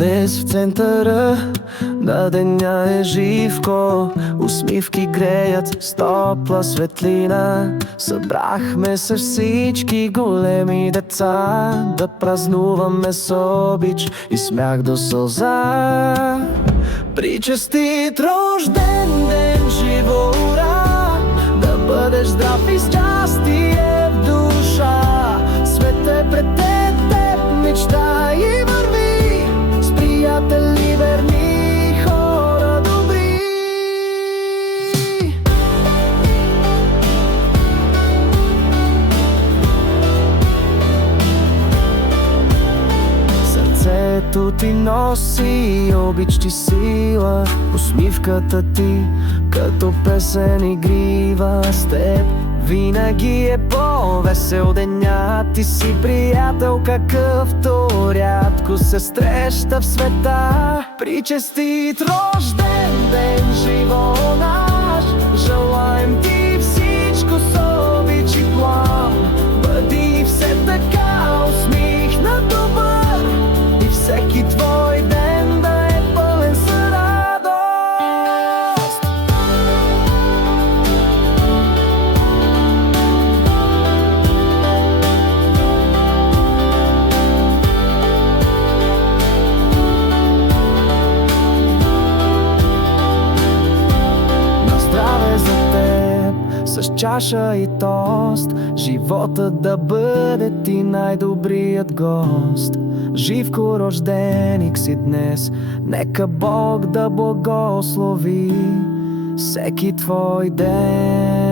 Днес в центъра на деня е живко, усмивки греят с топла светлина. Събрахме се всички големи деца да празнуваме с обич и смях до сълза. При честит рожден ден, живо ура! Да бъдеш здрав и с щастие в душа. Свет е пред теб, мечта и върви с приятели верни, хора добри. Сърцето ти носи обич ти сила, усмивката ти като песен игрива. С теб винаги е по-весел деня. Ти си приятел, какъвто рядко се среща в света. При честит рожден ден, живо наш, желаем ти всичко с обич и плам. Бъди все така усмихнат, добър и всеки твой ден да е пълен с радост. С чаша и тост, живота да бъде ти най-добрият гост. Живко рожденик си днес, нека Бог да благослови всеки твой ден.